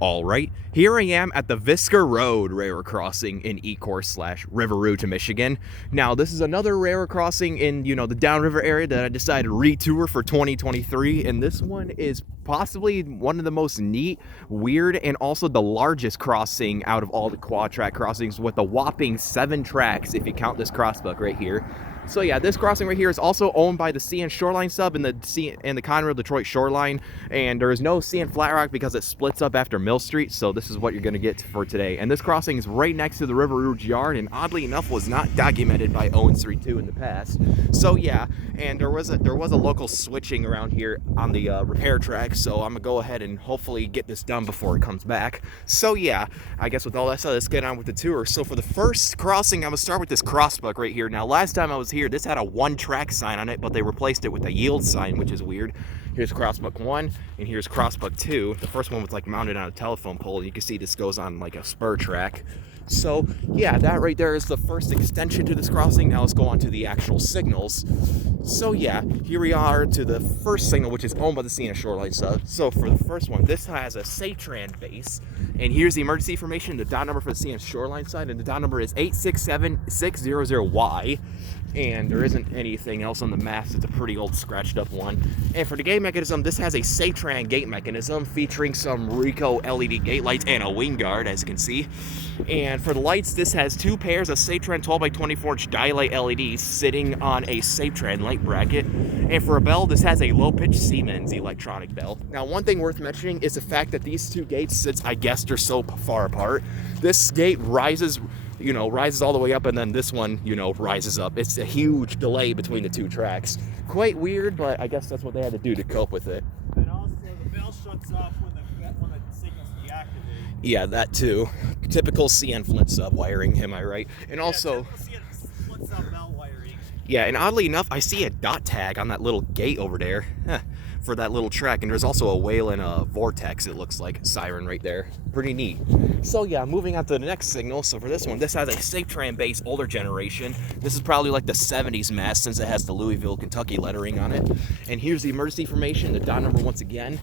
All right, here I am at the Visger Road railroad crossing in Ecorse / River Rouge, Michigan. Now, this is another railroad crossing in, the downriver area that I decided to retour for 2023, and this one is possibly one of the most neat, weird, and also the largest crossing out of all the quad track crossings, with a whopping 7 tracks if you count this crossbuck right here. So yeah, this crossing right here is also owned by the CN Shoreline sub and the Conrail Detroit Shoreline, and there is no CN Flat Rock because it splits up after Mill Street. So this is what you're going to get for today. And this crossing is right next to the River Rouge yard, and oddly enough was not documented by Owens 32 in the past. So yeah, and there was a local switching around here on the repair track. So I'm gonna go ahead and hopefully get this done before it comes back. So yeah, I guess with all that said, let's get on with the tour. So for the first crossing, I'm gonna start with this crossbuck right here. Now, last time I was here, this had a 1-track sign on it, but they replaced it with a yield sign, which is weird. Here's crossbuck 1, and here's crossbuck 2. The first one was like mounted on a telephone pole. You can see this goes on like a spur track. So yeah, that right there is the first extension to this crossing. Now let's go on to the actual signals. So yeah, here we are to the first signal, which is owned by the CN Shoreline sub. So for the first one, this has a Safetran base, and here's the emergency information, the dot number for the CN Shoreline side, and the dot number is 867600Y. And there isn't anything else on the mast. It's a pretty old scratched up one. And for the gate mechanism, this has a Safetran gate mechanism featuring some Ricoh LED gate lights and a wing guard, as you can see. And for the lights, this has 2 pairs of Safetran 12x24-inch daylight LEDs sitting on a Safetran light bracket. And for a bell, this has a low-pitch Siemens electronic bell. Now, one thing worth mentioning is the fact that these 2 gates, since I guess they're so far apart, this gate rises all the way up, and then this one, rises up. It's a huge delay between the 2 tracks. Quite weird, but I guess that's what they had to do to cope with it. And also, the bell shuts off when the signal's deactivated. Yeah, that too. Typical CN Flint sub wiring, am I right? And also, CN Flint sub bell wiring. Yeah, and oddly enough, I see a dot tag on that little gate over there for that little track, and there's also a Whalen Vortex, it looks like, siren right there. Pretty neat. So yeah, moving on to the next signal. So for this one, this has a Safetran base, older generation. This is probably like the 70s mast, since it has the Louisville, Kentucky lettering on it. And here's the emergency information, the dot number once again.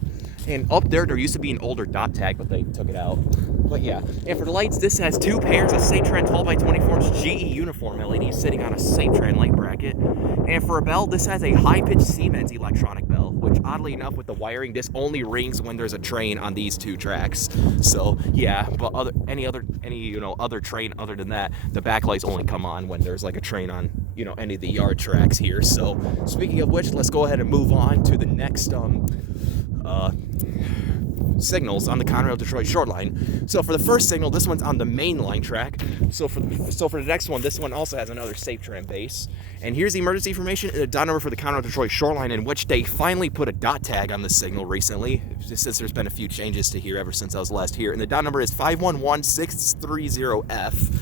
And up there used to be an older dot tag, but they took it out. But yeah, and for the lights, this has 2 pairs of Safetran 12x24-inch GE uniform LEDs sitting on a Safetran light bracket. And for a bell, this has a high-pitched Siemens electronic bell, which oddly enough with the wiring, this only rings when there's a train on these 2 tracks. So yeah, but any other train other than that, the backlights only come on when there's like a train on, any of the yard tracks here. So speaking of which, let's go ahead and move on to the next signals on the Conrail Detroit Shoreline. So for the first signal, this one's on the Mainline track. So for the next one, this one also has another Safetran base. And here's the emergency information, the dot number for the Conrail Detroit Shoreline, in which they finally put a dot tag on the signal recently, just since there's been a few changes to here ever since I was last here. And the dot number is 511630F.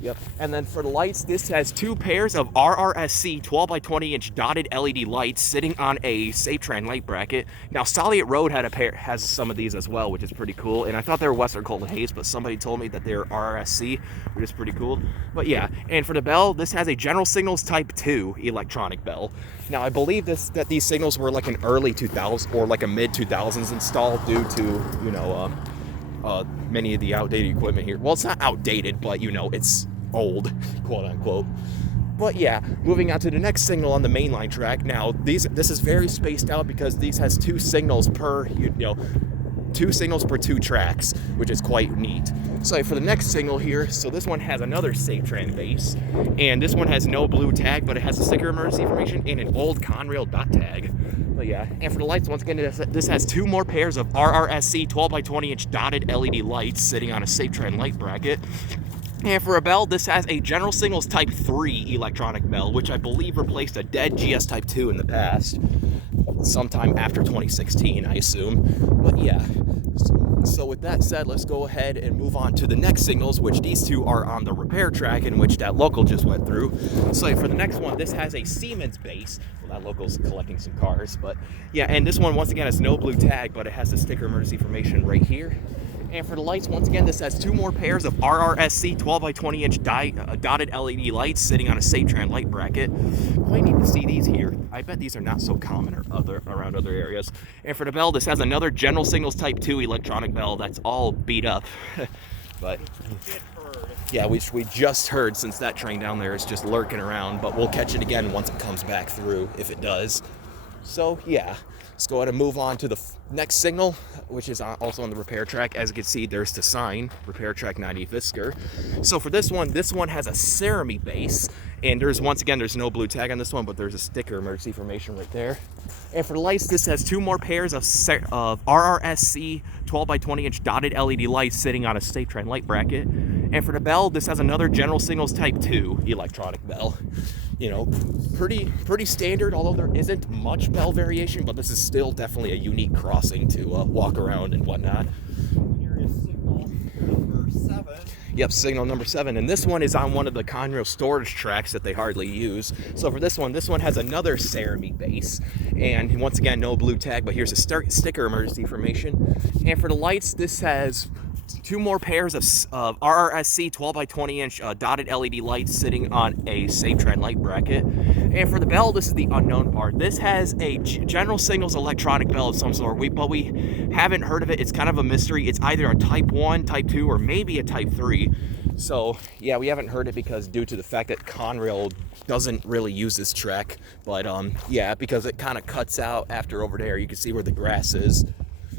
Yep. And then for the lights, this has 2 pairs of RRSC 12x20-inch dotted LED lights sitting on a Safetran light bracket. Now, Solliot Road has some of these as well, which is pretty cool. And I thought they were Western Colt and Hayes, but somebody told me that they're RRSC, which is pretty cool. But yeah, and for the bell, this has a General Signals Type 2 electronic bell. Now, I believe that these signals were like an early 2000s or like a mid 2000s install due to, many of the outdated equipment here. Well, it's not outdated, but it's old, quote unquote. But yeah, moving on to the next signal on the Mainline track. Now, this is very spaced out because these has 2 signals per 2 signals per 2 tracks, which is quite neat. So for the next signal here, so this one has another Safetran base, and this one has no blue tag, but it has a sticker emergency information and an old Conrail dot tag. But yeah, and for the lights, once again, this has 2 more pairs of RRSC 12x20-inch dotted LED lights sitting on a Safetran light bracket. And for a bell, this has a General Signals Type 3 electronic bell, which I believe replaced a dead GS Type 2 in the past, sometime after 2016, I assume. But yeah, so with that said, let's go ahead and move on to the next signals, which these 2 are on the repair track in which that local just went through. So for the next one, this has a Siemens base. Well, that local's collecting some cars, but yeah, and this one once again has no blue tag, but it has the sticker emergency information right here. And for the lights, once again, this has 2 more pairs of RRSC 12 by 20 inch dotted LED lights sitting on a Safetran light bracket. Quite neat to see these here. I bet these are not so common around other areas. And for the bell, this has another General Signals Type 2 electronic bell that's all beat up. But yeah, we just heard, since that train down there is just lurking around, but we'll catch it again once it comes back through, if it does. So yeah, let's go ahead and move on to the next signal, which is also on the repair track. As you can see, there's the sign, repair track 90 Visger. So for this one has a ceramic base, and there's no blue tag on this one, but there's a sticker emergency information right there. And for the lights, this has 2 more pairs of RRSC 12 by 20 inch dotted LED lights sitting on a Safetran light bracket. And for the bell, this has another General Signals Type 2 electronic bell. You know, pretty standard, although there isn't much bell variation, but this is still definitely a unique crossing to walk around and whatnot. Here is signal number 7. Yep, signal number 7, and this one is on one of the Conrail storage tracks that they hardly use. So for this one has another ceramic base, and once again, no blue tag, but here's a sticker emergency information. And for the lights, this has 2 more pairs of RRSC 12 by 20 inch dotted LED lights sitting on a Safetran light bracket. And for the bell, this is the unknown part. This has a General Signals electronic bell of some sort, but we haven't heard of it. It's kind of a mystery. It's either a Type 1, Type 2, or maybe a Type 3. So yeah, we haven't heard it because due to the fact that Conrail doesn't really use this track. But yeah, because it kind of cuts out after over there. You can see where the grass is.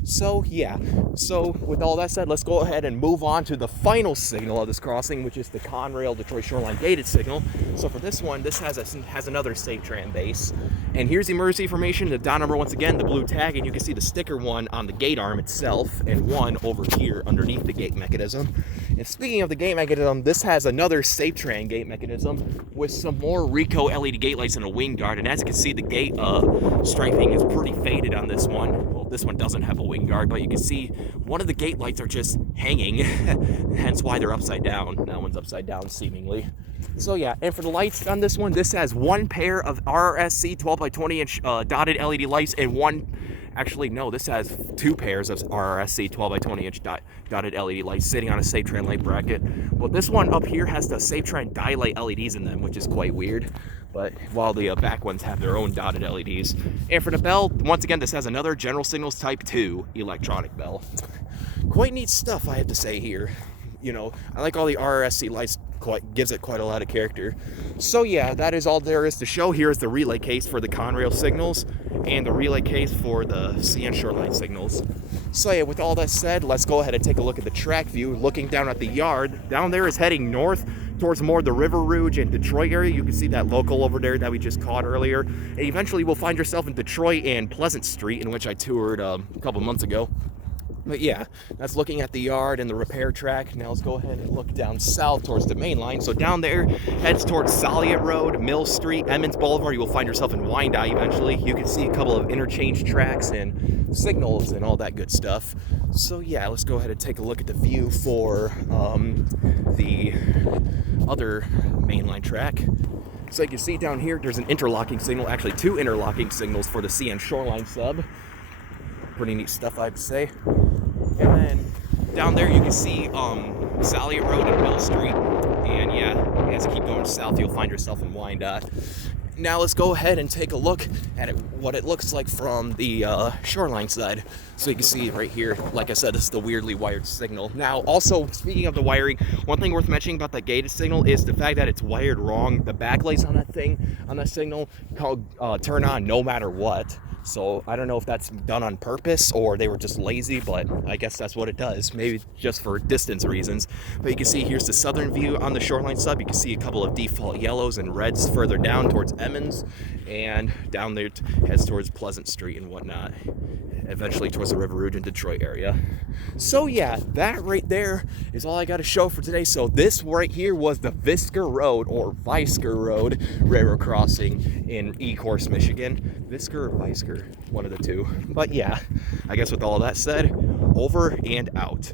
So yeah, so with all that said, let's go ahead and move on to the final signal of this crossing, which is the Conrail Detroit Shoreline gated signal. So for this one, this has another Safetran base. And here's the emergency information, the dot number, once again, the blue tag, and you can see the sticker one on the gate arm itself, and one over here underneath the gate mechanism. And speaking of the gate mechanism, this has another Safetran gate mechanism with some more Rico LED gate lights and a wing guard. And as you can see, the gate striping is pretty faded on this one. Well, this one doesn't have a wing guard, but you can see one of the gate lights are just hanging, hence why they're upside down. That one's upside down seemingly. So yeah, and for the lights on this one, this has 1 pair of RRSC 12 by 20 inch dotted LED lights, and this has 2 pairs of RRSC 12 by 20 inch dotted LED lights sitting on a Safetran light bracket. Well, this one up here has the Safetran Daylight LEDs in them, which is quite weird. But while the back ones have their own dotted LEDs. And for the bell, once again, this has another General Signals Type 2 electronic bell. Quite neat stuff, I have to say here. You know, I like all the RRSC lights, gives it quite a lot of character. So yeah, that is all there is to show. Here is the relay case for the Conrail signals and the relay case for the CN Shoreline signals. So yeah, with all that said, let's go ahead and take a look at the track view. Looking down at the yard, down there is heading north towards more the River Rouge and Detroit area. You can see that local over there that we just caught earlier. And eventually we'll find yourself in Detroit and Pleasant Street, in which I toured a couple months ago. But yeah, that's looking at the yard and the repair track. Now let's go ahead and look down south towards the main line. So down there heads towards Soliot Road, Mill Street, Emmons Boulevard. You will find yourself in Wyandotte eventually. You can see a couple of interchange tracks and signals and all that good stuff. So yeah, let's go ahead and take a look at the view for the other mainline track. So you can see down here, there's an interlocking signal, actually 2 interlocking signals for the CN Shoreline sub. Pretty neat stuff, I'd say. And then down there you can see Soliot Road and Mill Street. And yeah, as you keep going south, you'll find yourself in Wyandotte. Now let's go ahead and take a look at what it looks like from the shoreline side. So you can see right here, like I said, this is the weirdly wired signal. Now also, speaking of the wiring, one thing worth mentioning about that gated signal is the fact that it's wired wrong. The backlights on that signal turn on no matter what. So I don't know if that's done on purpose or they were just lazy, but I guess that's what it does. Maybe just for distance reasons. But you can see here's the southern view on the shoreline sub. You can see a couple of default yellows and reds further down towards Emmons, and down there heads towards Pleasant Street and whatnot. Eventually towards the River Rouge and Detroit area. So yeah, that right there is all I got to show for today. So this right here was the Visger Road, or Visger Road, railroad crossing in Ecorse, Michigan. Visger or Visger, one of the two. But yeah, I guess with all that said, over and out.